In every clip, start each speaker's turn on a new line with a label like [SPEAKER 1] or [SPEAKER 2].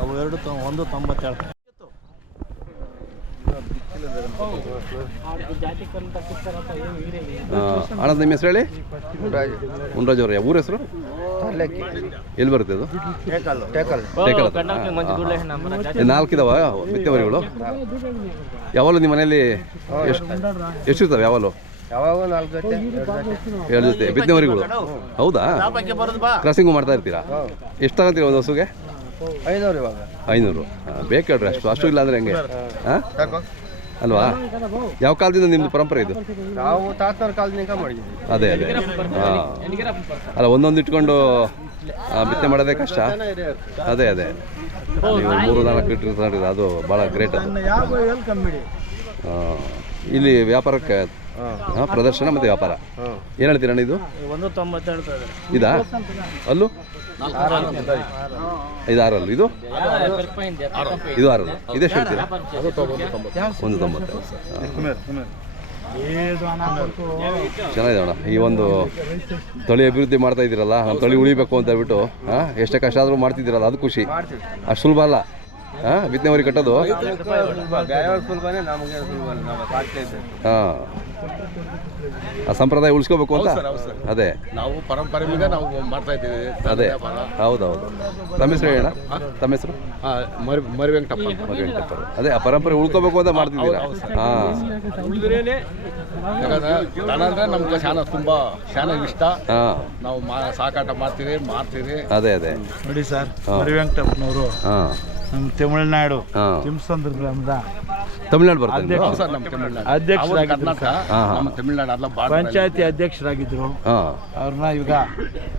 [SPEAKER 1] ಅವು ಎರಡು ತ ಒಂದು ತೊಂಬತ್ತೇಳು.
[SPEAKER 2] ಅಣ್ಣ ನಿಮ್ಮ ಹೆಸರು ಹೇಳಿ? ಮುನ್ರಾಜ್ ಅವ್ರ ಊರ ಹೆಸರು?
[SPEAKER 3] ಅಲ್ಲಕ್ಕಿ
[SPEAKER 2] ಎಲ್ಲಿ ಬರುತ್ತೆ ಅದು?
[SPEAKER 3] ಟೇಕಲ್.
[SPEAKER 2] ಮಿತ್ತವರಿಗಳು? ಯಾವಾಗಲೂ ನಿಮ್ಮ ಮನೆಯಲ್ಲಿ ಎಷ್ಟು ಎಷ್ಟು ಇರ್ತಾವೆ ಯಾವಾಗಲೂ
[SPEAKER 3] ಯಾವಾಗ ನಾಲ್ಕು ಗಂಟೆ ಎರಡು
[SPEAKER 2] ಜೊತೆ. ಬಿತ್ತವರಿಗಳು ಹೌದಾ?
[SPEAKER 1] ಬರೋದು ಬಾ
[SPEAKER 2] ಕ್ರಾಸಿಂಗು ಮಾಡ್ತಾ ಇರ್ತೀರಾ? ಎಷ್ಟು ತಗೊಂತೀರಾ ಒಂದು ಹಸುಗೆ?
[SPEAKER 3] ಐನೂರು ಇವಾಗ.
[SPEAKER 2] ಐನೂರು. ಬೇಕೇಳ್ರಿ ಬೇಕು ಹೇಳ್ರಿ ಅಷ್ಟು. ಅಷ್ಟು ಇಲ್ಲ ಅಂದ್ರೆ ಹೆಂಗೆ? ಹಾಂ? ಅಲ್ವಾ? ಯಾವ ಕಾಲದಿಂದ ನಿಮ್ದು ಪರಂಪರೆ ಇದು?
[SPEAKER 3] ನಾವು ತಾತನ ಕಾಲದಿಂದ ಮಾಡಿದ್ವಿ
[SPEAKER 2] ಅದೇ ಅದೇ. ಹಾಂ. ಅಲ್ಲ ಒಂದೊಂದು ಇಟ್ಕೊಂಡು ಬಿತ್ತೆ ಬಿತ್ತನೆ ಮಾಡೋದೇ ಕಷ್ಟ. ಅದೇ ಅದೇ. ನೀವು ಮೂರು ನಾಲ್ಕು ಇಟ್ಟು ಅದು ಭಾಳ ಗ್ರೇಟ್ ಅದು. ಇಲ್ಲಿ ವ್ಯಾಪಾರಕ್ಕೆ ಹಾಂ ಪ್ರದರ್ಶನ ಮತ್ತು ವ್ಯಾಪಾರ. ಏನು ಹೇಳ್ತೀರ ಅಣ್ಣ ಇದು?
[SPEAKER 1] ಒಂದು ಹೇಳ್ತಾ ಸಾವಿರ
[SPEAKER 2] ಇದಾ? ಅಲ್ಲೂ? ಇದು ಅಲ್ಲ ಇದು? ಇದು ಆರಲ್ಲ. ಇದೆಷ್ಟು ಹೇಳ್ತೀರಾ? ಒಂದು ತೊಂಬತ್ತು. ಚೆನ್ನಾಗಿದೆ ಅಣ್ಣ. ಈ ಒಂದು ತಳಿ ಅಭಿವೃದ್ಧಿ ಮಾಡ್ತಾ ಇದ್ದೀರಲ್ಲ ತಳಿ ಉಳಿಬೇಕು ಅಂತ ಹೇಳ್ಬಿಟ್ಟು ಹಾಂ ಎಷ್ಟೇ ಕಷ್ಟ ಆದರೂ ಮಾಡ್ತಿದ್ದೀರಲ್ಲ ಅದು ಖುಷಿ. ಅಷ್ಟು ಸುಲಭ ಅಲ್ಲ. ಹಾಂ ಕಟ್ಟೋದು
[SPEAKER 3] ನಾವು ಸಾಕ್ತಾ ಇದ್ದೇವೆ
[SPEAKER 2] ಹಾಂ. ಆ ಸಂಪ್ರದಾಯ ಉಳಿಸ್ಕೋಬೇಕು ಅಂತ? ಅದೇ.
[SPEAKER 4] ನಾವು ಪರಂಪರೆ ನಾವು ಮಾಡ್ತಾ ಇದ್ದೀವಿ
[SPEAKER 2] ಅದೇ. ಹೌದೌದು. ತಮ್ಮ ಹೆಸರು ಹೇಳ ತಮ್ಮ ಹೆಸರು?
[SPEAKER 4] ಮರಿ ಮರಿ ವೆಂಕಟಪ್ಪ.
[SPEAKER 2] ವೆಂಕಟಪ್ಪ. ಅದೇ ಆ ಪರಂಪರೆ ಉಳ್ಕೋಬೇಕು ಅಂತ ಮಾಡ್ತಿದ್ದೀರಾ? ಹಾಂ.
[SPEAKER 4] ಯಾಕಂದ್ರೆ ದನ ಅಂದ್ರೆ ನಮ್ಗೆ ಶಾನ ತುಂಬಾ ಶಾನ ಇಷ್ಟ.
[SPEAKER 2] ಹಾಂ.
[SPEAKER 4] ನಾವು ಮಾ ಸಾಕಾಟ ಮಾಡ್ತೀವಿ ಮಾಡ್ತೀವಿ
[SPEAKER 2] ಅದೇ ಅದೇ.
[SPEAKER 1] ನೋಡಿ ಸರ್
[SPEAKER 2] ಮರಿ
[SPEAKER 1] ಮರಿವೆಂಕಟಪ್ಪನವರು
[SPEAKER 2] ಹಾಂ.
[SPEAKER 1] ನಮ್ಮ ತಮಿಳುನಾಡು. ತಿಮ್ಸಂದ್ರ ಗ್ರಾಮದ
[SPEAKER 2] ತಮಿಳ್ನಾಡು ಬರ್ತದೆ
[SPEAKER 4] ಸರ್ ನಮ್ಮ ತಮಿಳ್ನಾಡು.
[SPEAKER 2] ಹಾ.
[SPEAKER 4] ನಮ್ಮ ತಮಿಳ್ನಾಡು ಬಾರ್ಡರ್
[SPEAKER 1] ಪಂಚಾಯತಿ ಅಧ್ಯಕ್ಷರಾಗಿದ್ರು.
[SPEAKER 2] ಹಾಂ.
[SPEAKER 1] ಅವ್ರನ್ನ ಈಗ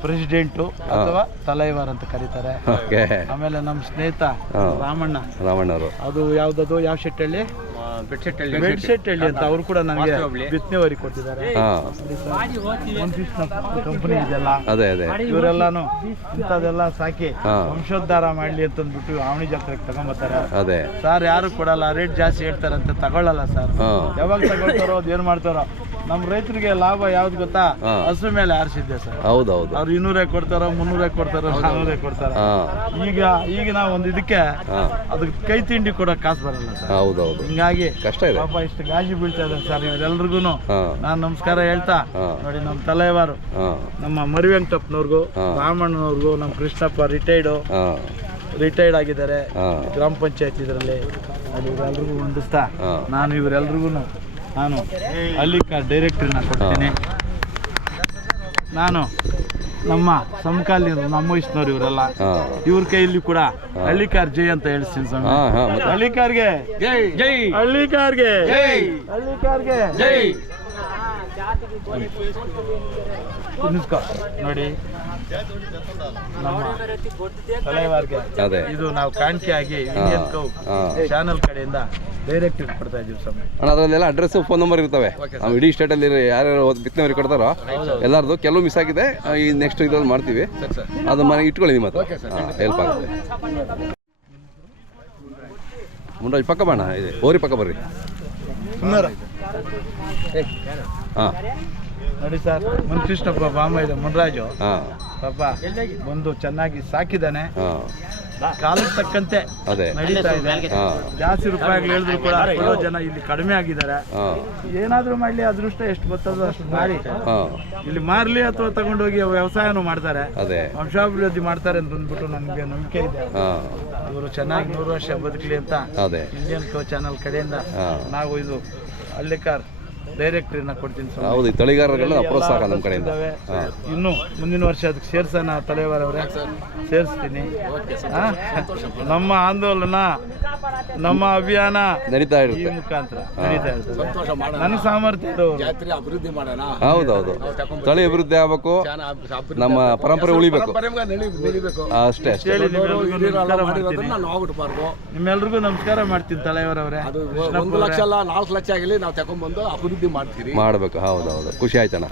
[SPEAKER 1] ಪ್ರೆಸಿಡೆಂಟು ಅಥವಾ ತಲೈವಾರ್ ಅಂತ ಕರೀತಾರೆ.
[SPEAKER 2] ಓಕೆ.
[SPEAKER 1] ಆಮೇಲೆ ನಮ್ಮ ಸ್ನೇಹಿತ
[SPEAKER 2] ರಾಮಣ್ಣ
[SPEAKER 1] ರಾಮಣ್ಣ.
[SPEAKER 2] ಅವರು
[SPEAKER 1] ಅದು ಯಾವ್ದದು ಯಾವ ಶೆಟ್ಟಳ್ಳಿ?
[SPEAKER 4] ಬೆಡ್ಶೀಟ್
[SPEAKER 1] ಬೆಡ್ ಶೆಟ್ಟಳ್ಳಿ ಅಂತ ಅವರು ಕೂಡ ನನಗೆ ಬಿತ್ತನೆವರಿ ಕೊಟ್ಟಿದ್ದಾರೆ.
[SPEAKER 2] ಹಾಂ.
[SPEAKER 1] ಕಂಪನಿ ಇದೆಲ್ಲ
[SPEAKER 2] ಅದೇ ಅದೇ.
[SPEAKER 1] ಇವರೆಲ್ಲಾನು ಇಂಥದೆಲ್ಲ ಸಾಕಿ. ವಂಶೋದ್ಧಾರ ಮಾಡ್ಲಿ ಅಂತಂದ್ಬಿಟ್ಟು ಅವಣಿ ಜಾತ್ರೆಗೆ ತಗೊಂಬರ್ತಾರೆ
[SPEAKER 2] ಅದೇ.
[SPEAKER 1] ಸರ್ ಯಾರು ಕೊಡಲ್ಲ ರೇಟ್ ಜಾಸ್ತಿ ಹೇಳ್ತಾರಂತ ತಗೊಳ್ಳಲ್ಲ ಸರ್. ಯಾವಾಗ ತಗೊಳ್ತಾರೋ ಅದು ಏನ್ ಮಾಡ್ತಾರೋ ನಮ್ಮ ರೈತರಿಗೆ ಲಾಭ ಯಾವ್ದು ಗೊತ್ತಾ. ಹಸು ಮೇಲೆ ಆರಿಸಿದ್ದೆ ಸರ್.
[SPEAKER 2] ಹೌದೌದು.
[SPEAKER 1] ಅವ್ರು ಇನ್ನೂರೇ ಕೊಡ್ತಾರ ಮುನ್ನೂರೇ ಕೊಡ್ತಾರ ನಾನೂರೇ ಕೊಡ್ತಾರ. ಈಗ ಈಗ ನಾವು ಒಂದ್ ಇದಕ್ಕೆ ಅದಕ್ಕೆ ಕೈ ತಿಂಡಿ ಕೊಡೋ ಕಾಸು ಬರಲ್ಲ ಸರ್.
[SPEAKER 2] ಹೌದೌದು.
[SPEAKER 1] ಹಿಂಗಾಗಿ
[SPEAKER 2] ಕಷ್ಟ ಇದೆ.
[SPEAKER 1] ಪಾಪ ಇಷ್ಟು ಗಾಜಿ ಬೀಳ್ತಾ ಇದೆ ಸರ್ ಇವರೆಲ್ರಿಗೂ ನಾನ್ ನಮಸ್ಕಾರ ಹೇಳ್ತಾ ನೋಡಿ ನಮ್ಮ ತಲೆವಾರು ನಮ್ಮ ಮರಿವೆಂಕಟಪ್ಪನವ್ರಿಗೂ. ರಾಮಣ್ಣನವ್ರಿಗೂ ನಮ್ಮ ಕೃಷ್ಣಪ್ಪ ರಿಟೈರ್ಡು ರಿಟೈರ್ಡ್ ಆಗಿದ್ದಾರೆ. ಗ್ರಾಮ ಪಂಚಾಯತ್ ಇದರಲ್ಲಿ. ಅಲ್ಲಿ ಇವರೆಲ್ರಿಗೂ ಹೊಂದಿಸ್ತಾ ನಾನು ಇವರೆಲ್ರಿಗೂ ನಾನು ಅಲ್ಲಿ ಡೈರೆಕ್ಟ್ರನ್ನ ಕೊಡ್ತೀನಿ. ನಾನು ನಮ್ಮ ಸಮಕಾಲೀನ ನಮ್ಮ ವಯಸ್ಸಿನವ್ರು ಇವರೆಲ್ಲ. ಇವ್ರ ಕೈಯಲ್ಲಿ ಕೂಡ ಹಳ್ಳಿಕಾರ್ ಜೈ ಅಂತ ಹೇಳ್ತೀನಿ ಸ್ವಾಮಿ.
[SPEAKER 2] ಹಾಂ ಹಾಂ ಮತ್ತೆ?
[SPEAKER 1] ಹಳ್ಳಿಕಾರ್ಗೆ
[SPEAKER 4] ಜೈ ಜೈ.
[SPEAKER 1] ಹಳ್ಳಿಕಾರ್ಗೆ
[SPEAKER 4] ಜೈ.
[SPEAKER 1] ಹಳ್ಳಿಕಾರ್ಗೆ
[SPEAKER 4] ಜೈ.
[SPEAKER 1] ನೋಡಿ. ನಮ್ಮ ತಲೆವಾರ್ಗೆ
[SPEAKER 2] ಅದೇ.
[SPEAKER 1] ಇದು ನಾವು ಕಾಣಿಕೆ ಆಗಿ ಇಂಡಿಯನ್ ಕೌ
[SPEAKER 2] ಹಾಂ.
[SPEAKER 1] ಚಾನಲ್ ಕಡೆಯಿಂದ ಡೈರೆಕ್ಟ್ ಕೊಡ್ತಾ ಸ್ವಾಮಿ.
[SPEAKER 2] ಅಣ್ಣ ಅದರಲ್ಲೆಲ್ಲ ಅಡ್ರೆಸ್ ಫೋನ್ ನಂಬರ್ ಇರ್ತವೆ. ನಾವು ಇಡೀ ಸ್ಟೇಟಲ್ಲಿ ಯಾರ್ಯಾರು ಬಿತ್ತನೆಯವ್ರಿಗೆ ಕೊಡ್ತಾರೋ ಎಲ್ಲರದು ಕೆಲವು ಮಿಸ್ ಆಗಿದೆ ಈ ನೆಕ್ಸ್ಟ್ ಇದ್ರಲ್ಲಿ ಮಾಡ್ತೀವಿ. ಅದು ಮನೆಗೆ ಇಟ್ಕೊಳ್ಳಿ ನಿಮ್ಮ ಹತ್ರ. ಹೆಲ್ಪ್ ಆಗುತ್ತೆ. ಮುಂಡಾಜ್ ಪಕ್ಕ ಬಣ್ಣ ಇದೆ. ಓರಿ ಪಕ್ಕ ಬರ್ರಿ. ಹಾಂ.
[SPEAKER 1] ನೋಡಿ ಸರ್ ಮುನ್ಕೃಷ್ಣಪ್ಪ ಬಾಮ ಇದೆ ಮುನ್ರಾಜು.
[SPEAKER 2] ಹಾಂ.
[SPEAKER 1] ಪಾಪ ಬಂದು ಚೆನ್ನಾಗಿ ಸಾಕಿದ್ದಾನೆ.
[SPEAKER 2] ಹಾಂ.
[SPEAKER 1] ಕಾಲಕ್ಕೆ ತಕ್ಕಂತೆ
[SPEAKER 2] ಅದೇ.
[SPEAKER 1] ನಡೀತಾ ಇದೆ. ಜಾಸ್ತಿ ರೂಪಾಯಿಗಳು ಹೇಳಿದ್ರು ಕೂಡ ಕೊಡೋ ಜನ ಇಲ್ಲಿ ಕಡಿಮೆ ಆಗಿದ್ದಾರೆ. ಏನಾದ್ರೂ ಮಾಡ್ಲಿ ಅದೃಷ್ಟ ಎಷ್ಟು ಬರ್ತದೋ ಅಷ್ಟು ಮಾಡಿ. ಇಲ್ಲಿ ಮಾರ್ಲಿ ಅಥವಾ ತಗೊಂಡೋಗಿ ವ್ಯವಸಾಯನೂ ಮಾಡ್ತಾರೆ.
[SPEAKER 2] ಅದೇ.
[SPEAKER 1] ವಂಶಾಭಿವೃದ್ಧಿ ಮಾಡ್ತಾರೆ ಅಂತ ಅಂದ್ಬಿಟ್ಟು ನನಗೆ ನಂಬಿಕೆ ಇದೆ.
[SPEAKER 2] ಅವರು
[SPEAKER 1] ಇವರು ಚೆನ್ನಾಗಿ ನೂರು ವರ್ಷ ಬದುಕಲಿ ಅಂತ
[SPEAKER 2] ಅದೇ.
[SPEAKER 1] ಇಂಡಿಯನ್ ಕೋ ಚಾನಲ್ ಕಡೆಯಿಂದ ನಾವು ಇದು ಹಳ್ಳಿಕಾರ್ ಡೈರೆಕ್ಟ್ರಿನ ಕೊಡ್ತೀನಿ ಸ್ವಾಮಿ.
[SPEAKER 2] ಹೌದು ಈ ತಳಿಗಾರಗಳನ್ನ ಪ್ರೋತ್ಸಾಹ ನಮ್ಮ ಕಡೆಯಿಂದ.
[SPEAKER 1] ಇದ್ದಾವೆ. ಇನ್ನು ಮುಂದಿನ ವರ್ಷ ಅದಕ್ಕೆ ಸೇರ್ಸೋಣ ತಲೆವಾರವ್ರೆ ಸೇರಿಸ್ತೀನಿ. ಆ? ನಮ್ಮ ಆಂದೋಲನ ನಮ್ಮ ಅಭಿಯಾನ
[SPEAKER 2] ನಡೀತಾ
[SPEAKER 1] ಈ
[SPEAKER 2] ಇರುತ್ತೆ.
[SPEAKER 1] ಮುಖಾಂತರ ನಡೀತಾ ಇರ್ತದೆ. ನನ್ನ ಸಾಮರ್ಥ್ಯ ಇರೋರು
[SPEAKER 4] ಅಭಿವೃದ್ಧಿ ಮಾಡೋಣ.
[SPEAKER 2] ಹೌದೌದು. ತಳಿ ಅಭಿವೃದ್ಧಿ ಆಗಬೇಕು. ನಮ್ಮ ಪರಂಪರೆ ಉಳಿಬೇಕು.
[SPEAKER 4] ನಡಿಬೇಕು.
[SPEAKER 2] ಅಷ್ಟೇ ಅಷ್ಟೇ.
[SPEAKER 1] ಹೇಳಿ ನಿಮ್ಮೆಲ್ರಿಗೂ ನಮಸ್ಕಾರ ಮಾಡ್ತೀನಿ.
[SPEAKER 4] ನಾವು
[SPEAKER 1] ನಿಮ್ಮೆಲ್ರಿಗೂ ನಮಸ್ಕಾರ ಮಾಡ್ತೀನಿ ತಲೆವರವ್ರೆ
[SPEAKER 4] ಅದು ಒಂದು ಲಕ್ಷ ಅಲ್ಲ ನಾಲ್ಕು ಲಕ್ಷ ಆಗಲಿ ನಾವು ತಗೊಂಡ್ಬಂದು ಅಭಿವೃದ್ಧಿ ಮಾಡ್ತೀರಿ?
[SPEAKER 2] ಮಾಡಬೇಕು. ಹೌದೌದು. ಖುಷಿ ಆಯ್ತಣ್ಣ.